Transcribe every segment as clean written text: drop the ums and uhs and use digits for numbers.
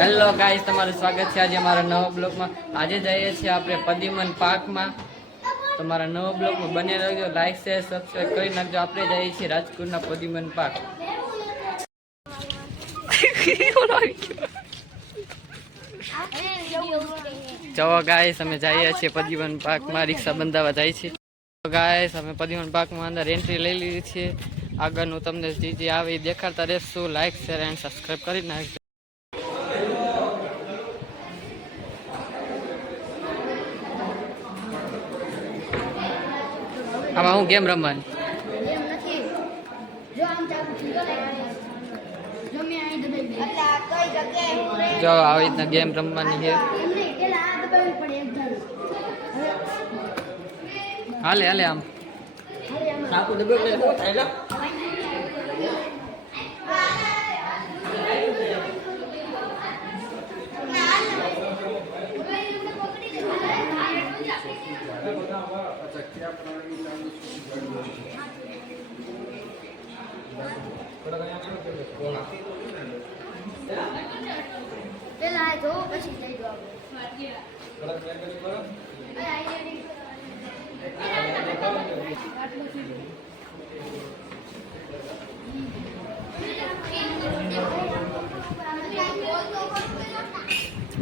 Hello guys, તમારું સ્વાગત છે આજે અમારા નવા બ્લોગમાં. આજે જઈએ છીએ આપણે પદીમન પાર્કમાં. તમારા નવા બ્લોગમાં બને રહેજો, લાઈક શેર સબસ્ક્રાઈબ કરી નાખજો. આપણે જઈએ છીએ રાજકોટના પદીમન પાર્ક. ચલો ગાઈસ, અમે જઈએ છીએ પદીમન પાર્કમાં. રિક્ષા બંધાવા જાય છે. ગાઈસ, અમે પદીમન પાર્કમાં અંદર એન્ટ્રી લઈ લીધી છે. આગળનું તમને જે આવે એ દેખાડતા રહેશું. લાઈક શેર એન્ડ સબસ્ક્રાઈબ કરી નાખજો. આમાં હું ગેમ રમવાની? જો આવી રીતના ગેમ રમવાની છે. હાલે હાલે આમ પેલા જો પછી જઈ દો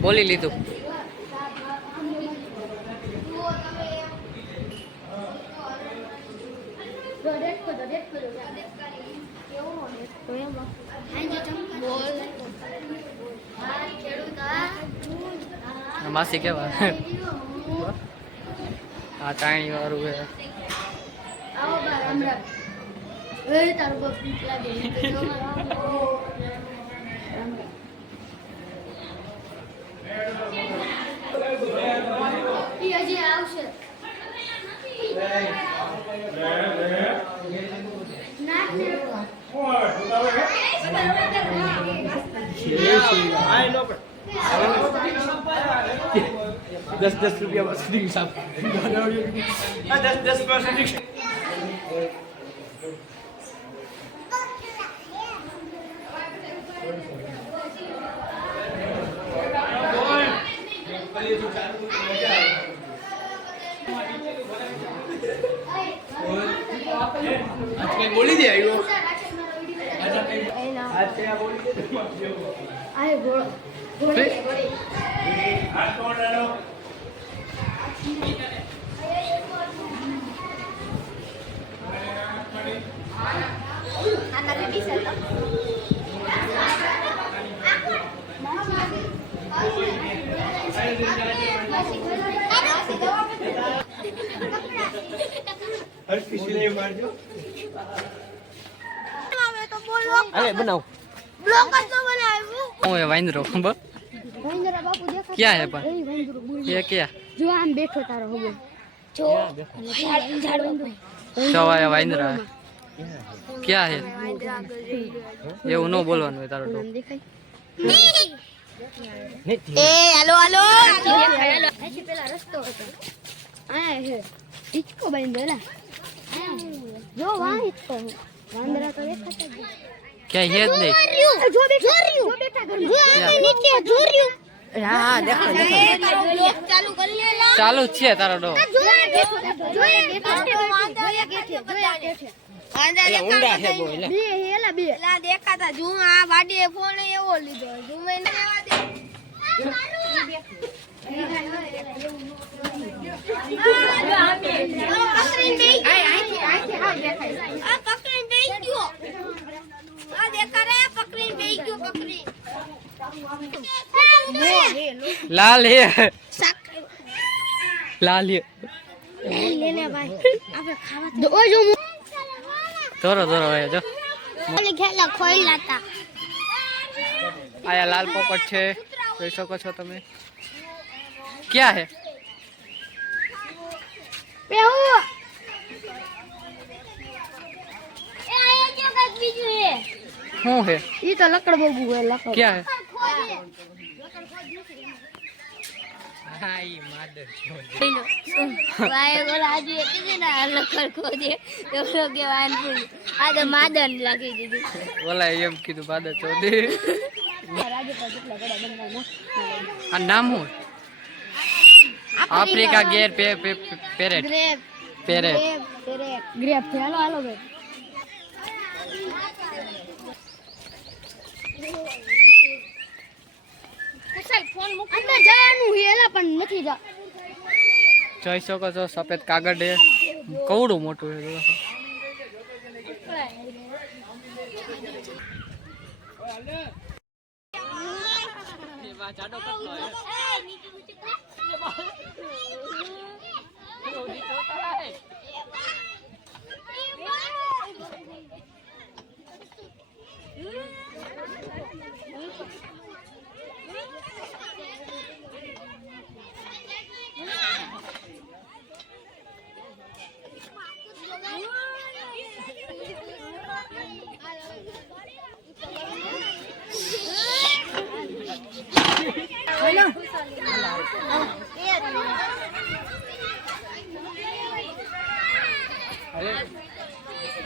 બોલી લીધું. માસી કેવા આ ચાણી વાળું છે. હજી આવશે दस रुपया बस साहब 10% बोली दे आयो आज क्या बोली दे आए घोड़ा घोड़े हाथ तोड़ डालो आता रेडी सर हर किसी ने मार दो तो बोलो अरे बनाओ ब्लॉग तो बनायो હું એ વાંદરો ખબર મહેન્દ્ર બાપુ દેખા ક્યાં હે પણ ये क्या જો આમ બેઠો તારો હવે જો ઝાડ વાંદરો સવાયા વાંદરા क्या है એવું ન બોલવાનું હોય તારો તો. એ હાલો હાલો આથી પેલા રસ્તો હતો આ હે ઈચકો બાંધેલા જો વાહ ઈચકો વાંદરા તો દેખાતા જ क्या है જ નહીં. જો બેઠા ઘરમાં નીચે જોર્યું હા દેખો ચાલુ કરી લેલા ચાલુ જ છે તારો ડો. દેખાતા જો આ વાડે ફોન એવો લીધો જુમે લાલ હે લાલ હે લેને ભાઈ આપણે ખાવા ઓ જો ધોરો ધોરો હોય જો. ઓલી ખેલા ખોઈ લાતા આયા લાલ પોપટ છે, જોઈ શકો છો તમે. ક્યાં હે બેહુ એ આયા જો કક બીજું હે શું હે ઈ તો લકડ બબુ હે લકડ ક્યાં હે હા ઈ માદર વાય ગોલા આજે કીધું ને લકડ ખોદે તો કે વાન આ તો માદન લાગી દીધું બોલા એમ કીધું માદર ચોદી આ નામ શું? આફ્રિકા ગેર પેરેટ. Grape parrot. ગ્રેપ હાલો હાલો ભાઈ. અંદર જવાનું હેલા પણ નથી જા. જોઈ શકો છો સફેદ કાગળ છે, કવડું મોટું છે.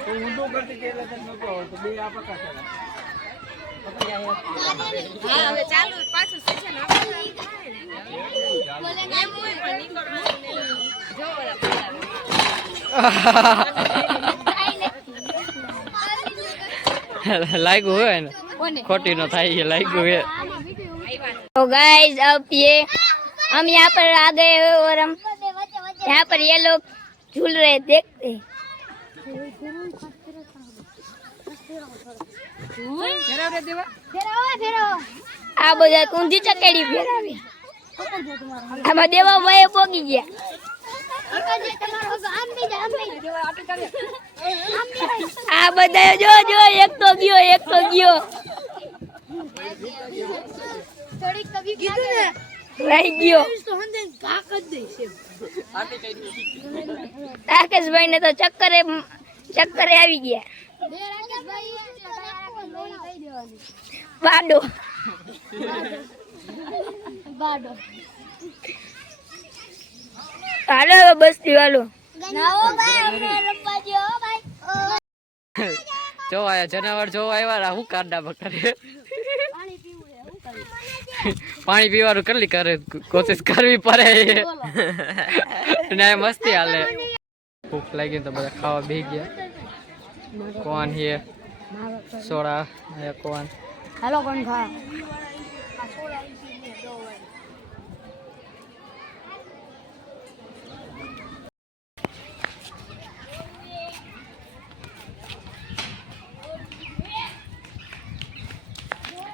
તો ઊંધું કરતી કેલા તને નતો આવડતો બે આ પકા કેલા હા હવે ચાલુ પાછું સેશન લાગ્યું હોય ને खोटी न थाई ये लाइक हुए। तो गाइस अब ये हम यहाँ पर आ गए हैं और हम यहाँ पर ये लोग झूल रहे देखते हैं। आ બધા ઊંધી ચકેડી ફેરાવી આમાં દેવા ભાઈ પોગી ગયા। આ બધા જો જો એક તો ગયો રહી ગયો। રાકેશભાઈ ને તો ચક્કરે આવી ગયા। બાડો હાલો બસ્તી વાલો जो आया जानवर जो आया हूँ कांडा बकरे पानी पीवा कर ली करे कोशिश करवी पड़े ना मस्ती हाले। भूख लगी तो बड़ा खावा भी गया। कौन है सोडा या कौन हेलो कौन खा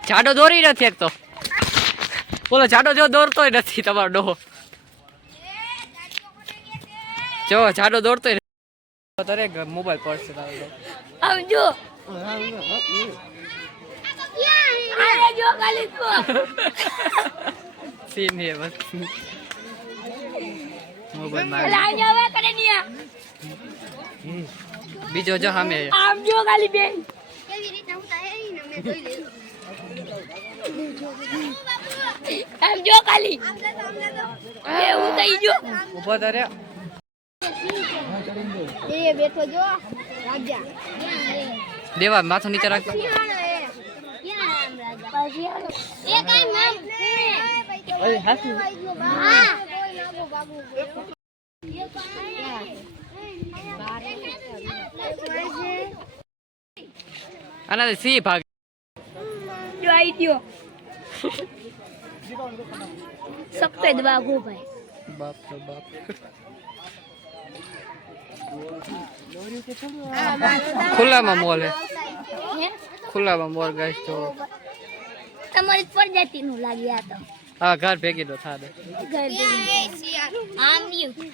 જાડો દોરી નથી એક તો બોલો જાડો જો દોરતોય નથી તમારો ડોહો જો જાડો દોરતોય તારે મોબાઈલ પડશે તારો આવજો આરે જો ખાલી તો સીન હે બસ મોબાઈલ માં લાઈ જાવે કરે નિયા બીજો જો સામે આમ જો ખાલી બેન કેવી રીતે ઉતા હે ને મે જોઈ લે આમ જો ખાલી એ ઉતાઈ જો ઉભો તારે એ બેઠો જો રાજા દેવા માથું નીચે રાખ એ કાઈ નામ ઓય હાસી હા આના સી ભાગ જો આઈ ગયો સફેદ વાઘો ભાઈ બાપ રે બાપ ખુલ્લામાં મોલ હે ખુલ્લામાં મોલ ગાઈસ તો તમારી પ્રજાતિ નું લાગી આ તો હા ઘર ભેગી તો થા દે આમ યુ કે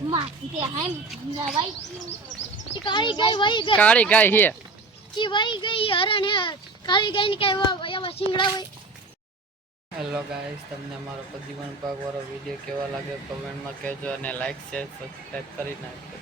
માં તે હામ નવાઈ કી કાળી ગાય વઈ ગઈ કાળી ગાય હે કી વઈ ગઈ હરણ હે કાળી ગાય ની કઈ એવા સિંગડા હોય. હેલો ગાઈસ, તમને અમારો પ્રદીપન પાક વાળો વિડીયો કેવા લાગે કમેન્ટમાં કહેજો અને લાઈક શેર સબસ્ક્રાઈબ કરી નાખજો.